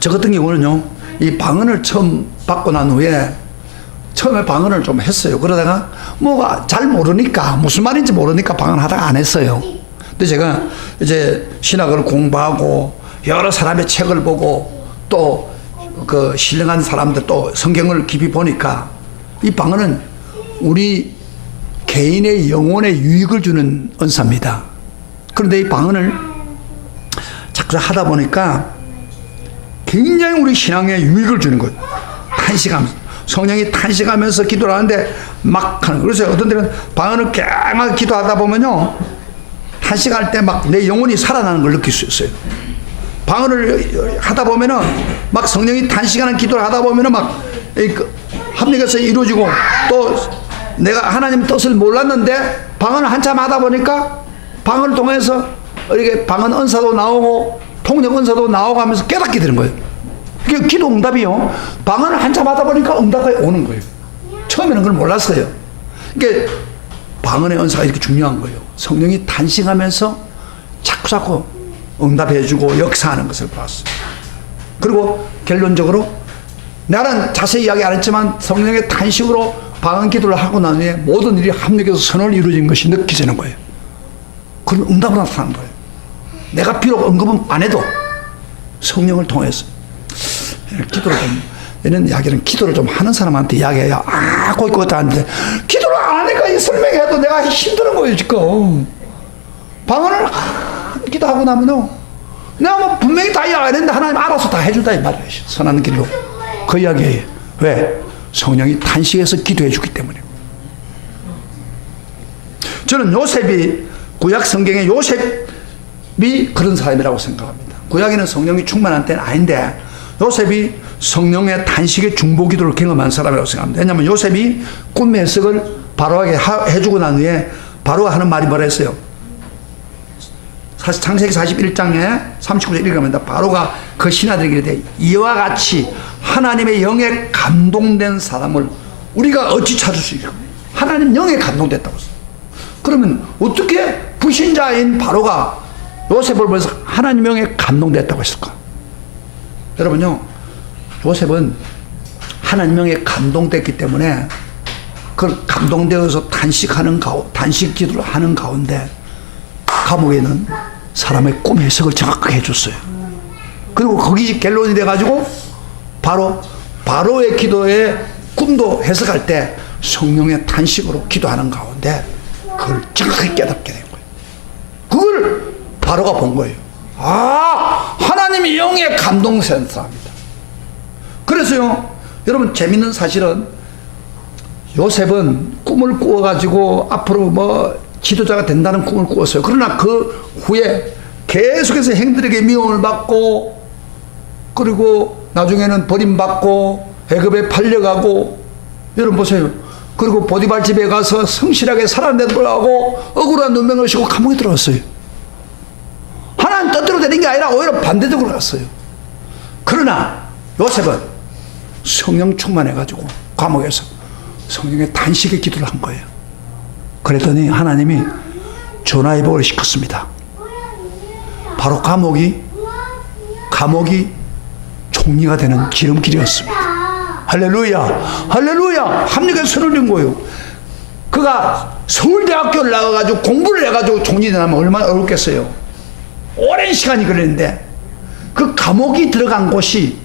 저 같은 경우는요, 이 방언을 처음 받고 난 후에 처음에 방언을 좀 했어요. 그러다가 뭐가 잘 모르니까 무슨 말인지 모르니까 방언하다가 안 했어요. 근데 제가 이제 신학을 공부하고 여러 사람의 책을 보고 또 그 신령한 사람들 또 성경을 깊이 보니까 이 방언은 우리 개인의 영혼에 유익을 주는 은사입니다. 그런데 이 방언을 자꾸 하다 보니까 굉장히 우리 신앙에 유익을 주는 거예요. 탄식하면서 성령이 탄식하면서 기도를 하는데 막 하는 거예요. 그래서 어떤 때는 방언을 깨끗하게 기도하다 보면요 탄식할 때 막 내 영혼이 살아나는 걸 느낄 수 있어요. 방언을 하다 보면은 막 성령이 탄식하는 기도를 하다 보면은 막 합력해서 이루어지고 또 내가 하나님 뜻을 몰랐는데 방언을 한참 하다 보니까 방언을 통해서 이렇게 방언 은사도 나오고 통역 은사도 나오고 하면서 깨닫게 되는 거예요. 그게 기도 응답이요. 방언을 한참 하다 보니까 응답이 오는 거예요. 처음에는 그걸 몰랐어요. 그러니까 방언의 은사가 이렇게 중요한 거예요. 성령이 탄식하면서 자꾸 응답해주고 역사하는 것을 봤어요. 그리고 결론적으로 나는 자세히 이야기 안 했지만 성령의 탄식으로 방언 기도를 하고 난 후에 모든 일이 합력해서 선을 이루어진 것이 느껴지는 거예요. 그런 응답으로 나타나는 거예요. 내가 비록 언급은 안 해도 성령을 통해서 기도를 좀 이런 이야기는 기도를 좀 하는 사람한테 이야기해야 거기 그것도 하는데 기도를 안 하니까 이 설명해도 내가 힘드는 거예요 지금. 방언을 기도하고 나면은 내가 뭐 분명히 다 이야기 안 했는데 하나님 알아서 다 해준다 이 말이에요. 선한 길로 그 이야기예요. 왜? 성령이 탄식해서 기도해 주기 때문에. 저는 요셉이 구약 성경의 요셉이 그런 사람이라고 생각합니다. 구약에는 성령이 충만한 때는 아닌데 요셉이 성령의 탄식의 중보 기도를 경험한 사람이라고 생각합니다. 왜냐하면 요셉이 꿈의 해석을 바로에게 해주고 난 후에 바로가 하는 말이 뭐라 했어요? 창세기 41장에 39절 읽으면 바로가 그 신하들에게 이르되 이와 같이 하나님의 영에 감동된 사람을 우리가 어찌 찾을 수 있을까? 하나님 영에 감동됐다고 했어요. 그러면 어떻게 불신자인 바로가 요셉을 보면서 하나님 영에 감동됐다고 했을까? 여러분요, 요셉은 하나님 영에 감동됐기 때문에 그 감동되어서 단식 기도를 하는 가운데 감옥에 있는 사람의 꿈 해석을 정확하게 해줬어요. 그리고 거기 결론이 돼가지고 바로의 기도의 꿈도 해석할 때 성령의 탄식으로 기도하는 가운데 그걸 정확하게 깨닫게 된 거예요. 그걸 바로가 본 거예요. 하나님이 영에 감동된 사람이다. 그래서요, 여러분 재밌는 사실은 요셉은 꿈을 꾸어가지고 앞으로 뭐 지도자가 된다는 꿈을 꾸었어요. 그러나 그 후에 계속해서 형들에게 미움을 받고, 그리고 나중에는 버림받고 애굽에 팔려가고, 여러분 보세요. 그리고 보디발 집에 가서 성실하게 살아내더라고 하고 억울한 누명을 씌고 감옥에 들어갔어요. 하나님 뜻대로 되는 게 아니라 오히려 반대적으로 갔어요. 그러나 요셉은 성령 충만해가지고 감옥에서 성령의 단식의 기도를 한 거예요. 그랬더니 하나님이 전화위복을 시켰습니다. 바로 감옥이 총리가 되는 지름길이었습니다. 할렐루야, 할렐루야. 합력의 선을 낸 거예요. 그가 서울대학교를 나가가지고 공부를 해가지고 총리 되려면 얼마나 어렵겠어요. 오랜 시간이 걸리는데 그 감옥이 들어간 곳이,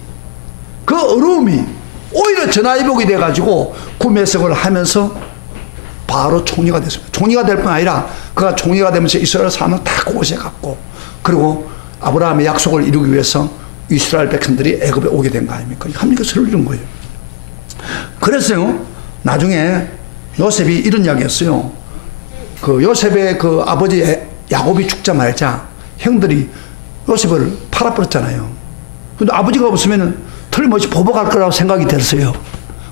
그 어려움이 오히려 전화위복이 돼가지고 구매석을 하면서 바로 총리가 됐습니다. 총리가 될 뿐 아니라 그가 총리가 되면서 이스라엘 사람을 다 그곳에 갔고, 그리고 아브라함의 약속을 이루기 위해서 이스라엘 백성들이 애굽에 오게 된 거 아닙니까? 합력의 선을 이룬 거예요. 그래서요, 나중에 요셉이 이런 이야기했어요. 그 요셉의 그 아버지 야곱이 죽자마자 형들이 요셉을 팔아버렸잖아요. 근데 아버지가 없으면 틀림없이 보복할 거라고 생각이 들었어요.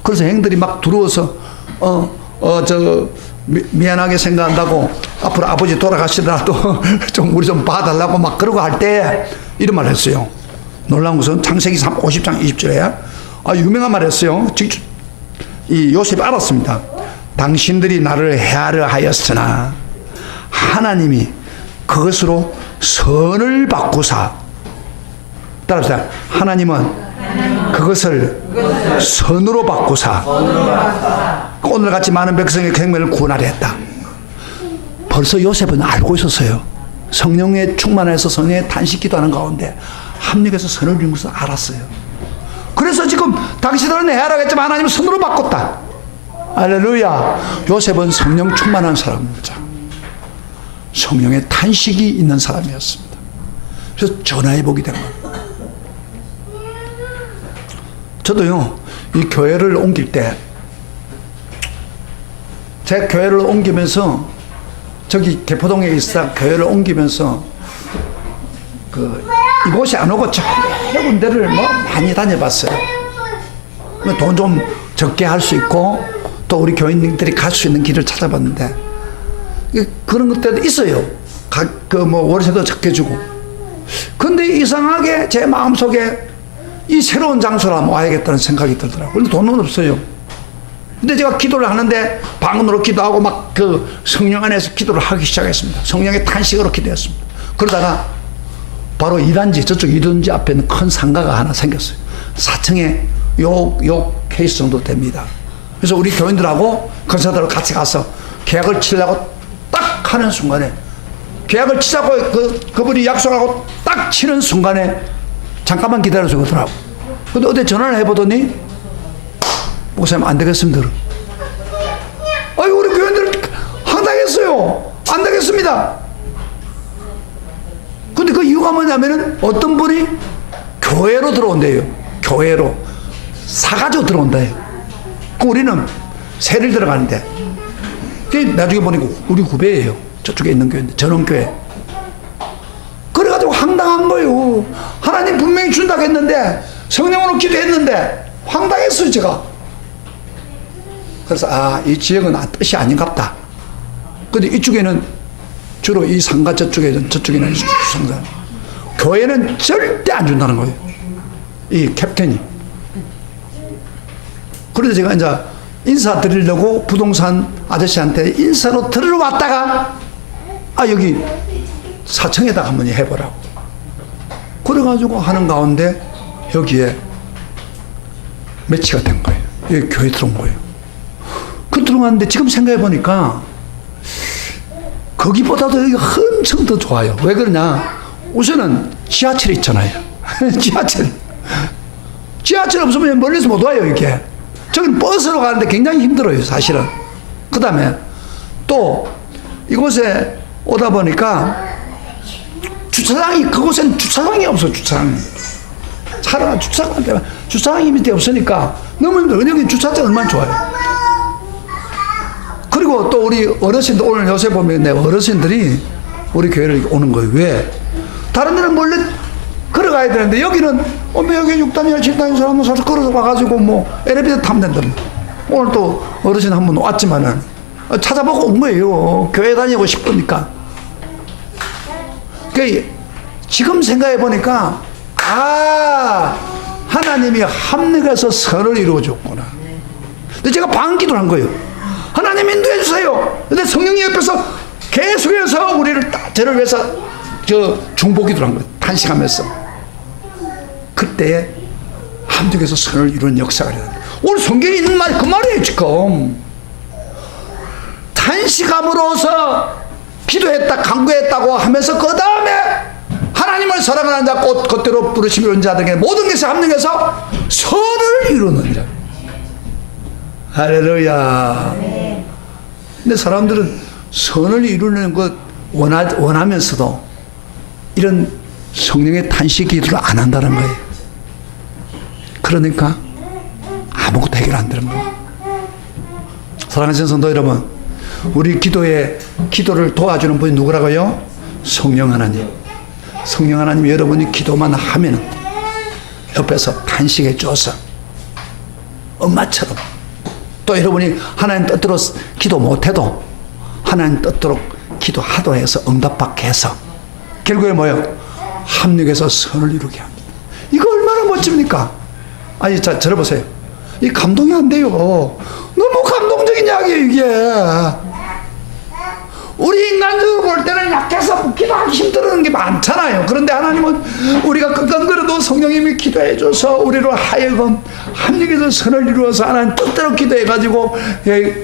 그래서 형들이 막 들어와서 미안하게 생각한다고 앞으로 아버지 돌아가시더라도 좀 우리 좀 봐달라고 막 그러고 할 때 이런 말 했어요. 놀라운 것은 창세기 50장 20절에 유명한 말 했어요. 직접 이 요셉이 알았습니다. 당신들이 나를 해하려 하였으나 하나님이 그것으로 선을 바꾸사, 따라합시다. 하나님은 그것을 선으로 바꾸사 오늘같이 많은 백성의 생명을 구원하려 했다. 벌써 요셉은 알고 있었어요. 성령에 충만해서 성령의 단식 기도하는 가운데 합력해서 선을 이룬 것을 알았어요. 그래서 지금 당신들은 해하라고 했지만 하나님은 선으로 바꿨다. 할렐루야. 요셉은 성령 충만한 사람입니다. 성령의 탄식이 있는 사람이었습니다. 그래서 전화위복이 된 겁니다. 저도요, 이 교회를 옮길 때, 제 교회를 옮기면서, 저기 개포동에 있어 교회를 옮기면서, 이곳이 안 오고 저 군데를 뭐 많이 다녀봤어요. 돈 좀 적게 할 수 있고, 또 우리 교인들이 갈 수 있는 길을 찾아봤는데, 그런 것들도 있어요. 월세도 적게 주고. 근데 이상하게 제 마음속에 이 새로운 장소를 한번 와야겠다는 생각이 들더라고요. 근데 돈은 없어요. 근데 제가 기도를 하는데 방언으로 기도하고 막 성령 안에서 기도를 하기 시작했습니다. 성령의 탄식으로 기도했습니다. 그러다가 바로 2단지, 저쪽 2단지 앞에는 큰 상가가 하나 생겼어요. 4층에 요 케이스 정도 됩니다. 그래서 우리 교인들하고 건설들하고 같이 가서 계약을 치려고 딱 하는 순간에, 계약을 치자고 그분이 약속하고 딱 치는 순간에 잠깐만 기다려서 그러더라고. 근데 어제 전화를 해보더니, 목사님 안 되겠습니다. 아유, 우리 교인들 황당했어요. 안 되겠습니다. 근데 그 이유가 뭐냐면은 어떤 분이 교회로 들어온대요. 교회로 사가지고 들어온대요. 우리는 세를 들어가는데, 나중에 보니까 우리 후배예요. 저쪽에 있는 교회인데, 전원교회. 그래가지고 황당한 거예요. 하나님 분명히 준다고 했는데, 성령으로 기도했는데 황당했어요, 제가. 그래서 이 지역은 뜻이 아닌갑다. 근데 이쪽에는 주로 이 상가 저쪽에는 상가. 교회는 절대 안 준다는 거예요. 이 캡틴이. 그래서 제가 이제 인사 드리려고 부동산 아저씨한테 인사로 들으러 왔다가, 여기 4층에다가 한번 해보라고. 그래가지고 하는 가운데 여기에 매치가 된 거예요. 여기 교회 들어온 거예요. 그 들어갔는데 지금 생각해 보니까 거기보다도 여기가 엄청 더 좋아요. 왜 그러냐? 우선은 지하철이 있잖아요. 지하철 없으면 멀리서 못 와요, 이게. 저기는 버스로 가는데 굉장히 힘들어요, 사실은. 그 다음에 또 이곳에 오다 보니까 그곳엔 주차장이 없어, 주차장이. 차라리 주차장이 밑에 없으니까 너무 힘들어요. 여기 주차장 얼마나 좋아요. 그리고 또 우리 어르신들, 오늘 요새 보면 내 어르신들이 우리 교회를 오는 거예요. 왜? 다른 데는 몰래 걸어가야 되는데 여기는 여기 6단이나 7단이 사람은 서서 걸어서 와가지고 뭐 엘리베이터 타면 된다. 오늘 또 어르신 한 분 왔지만은 찾아보고 온 거예요. 교회 다니고 싶으니까. 지금 생각해 보니까 하나님이 합력해서 선을 이루어 줬구나. 근데 제가 방기도를 한 거예요. 하나님 인도해 주세요. 근데 성령이 옆에서 계속해서 저를 위해서 중보기도를 한 거예요. 탄식하면서. 그때 합력해서 선을 이루는 역사가 일어납니다. 오늘 성경에 있는 말이 그 말이에요. 지금 탄식함으로써 기도했다 간구했다고 하면서 그 다음에 하나님을 사랑하는 자 곧 그대로 부르심이 이룬 자들에게 모든 것을 합력해서 선을 이루느니라. 할렐루야. 근데 사람들은 선을 이루는 것 원하면서도 이런 성령의 탄식 기도를 안 한다는 거예요. 그러니까 아무것도 해결 안 되는 거예요. 사랑하시는 성도 여러분, 우리 기도를 도와주는 분이 누구라고요? 성령 하나님. 성령 하나님, 여러분이 기도만 하면은 옆에서 탄식해 줘서 엄마처럼, 또 여러분이 하나님 뜻대로 기도 못해도 하나님 뜻대로 기도하도 해서 응답받게 해서 결국에 뭐예요? 합력해서 선을 이루게 합니다. 이거 얼마나 멋집니까? 아니, 자, 들어보세요. 이 감동이 안 돼요. 너무 감동적인 이야기예요, 이게. 우리 인간적으로 볼 때는 약해서 기도하기 힘들어하는 게 많잖아요. 그런데 하나님은 우리가 끙끙거려도 성령님이 기도해줘서 우리로 하여금 합력해서 선을 이루어서 하나님 뜻대로 기도해가지고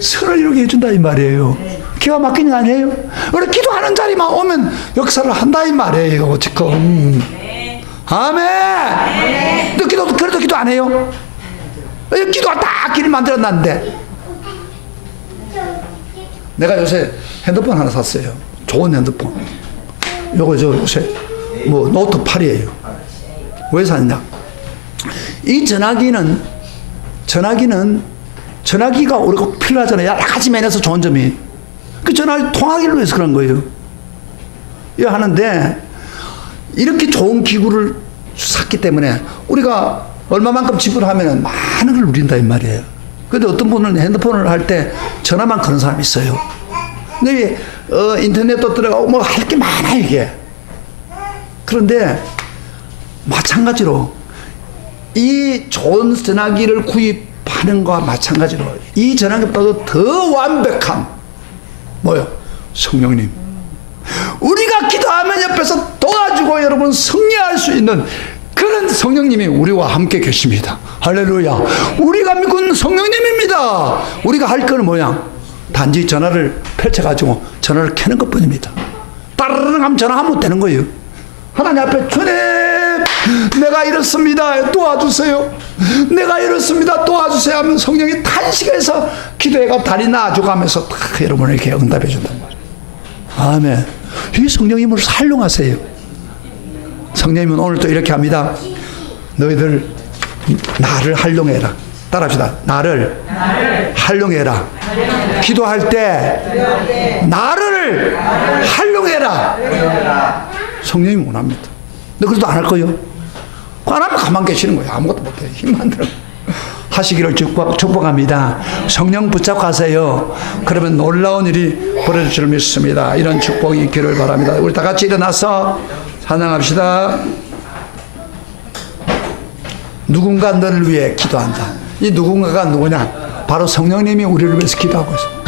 선을 이루게 해준다 이 말이에요. 기가 막힌 거 아니에요? 우리 기도하는 자리만 오면 역사를 한다 이 말이에요. 지금. 아멘. 너 그래도 기도 안 해요? 기도가 다 길을 만들어놨는데. 내가 요새 핸드폰 하나 샀어요. 좋은 핸드폰. 요거 요새 노트 8이에요. 왜 샀냐? 이 전화기가 우리가 필요하잖아요. 여러 가지 면에서 좋은 점이. 그 전화기 통화기를 위해서 그런 거예요. 이거 하는데 이렇게 좋은 기구를 샀기 때문에 우리가 얼마만큼 지불하면 많은 걸 누린다 이 말이에요. 근데 어떤 분은 핸드폰을 할 때 전화만 거는 사람이 있어요. 근데 인터넷도 들어가고 할 게 많아요 이게. 그런데 마찬가지로 이 좋은 전화기를 구입하는 것과 마찬가지로 이 전화기보다도 더 완벽한 성령님. 우리가 기도하면 옆에서 도와주고 여러분 승리할 수 있는 그런 성령님이 우리와 함께 계십니다. 할렐루야. 우리가 믿는 성령님입니다. 우리가 할 거는 단지 전화를 펼쳐가지고 전화를 켜는 것 뿐입니다. 따르릉 하면 전화하면 되는 거예요. 하나님 앞에 주님 내가 이렇습니다 도와주세요. 내가 이렇습니다 도와주세요 하면 성령이 탄식해서 기도해가 다리 놔줘가면서 딱 여러분을 이렇게 응답해 준단 말이에요. 아멘. 이 성령님을 활용하세요. 성령님은 오늘 또 이렇게 합니다. 너희들 나를 활용해라. 따라합시다. 나를 활용해라. 기도할 때 나를 활용해라. 성령님이 원합니다. 너 그래도 안 할 거요? 안 하면 가만 계시는 거예요. 아무것도 못해요. 힘만 들어. 하시기를 축복합니다. 성령 붙잡가세요. 그러면 놀라운 일이 벌어질 줄 믿습니다. 이런 축복이 있기를 바랍니다. 우리 다 같이 일어나서 찬양합시다. 누군가 너를 위해 기도한다. 이 누군가가 누구냐? 바로 성령님이 우리를 위해서 기도하고 있습니다.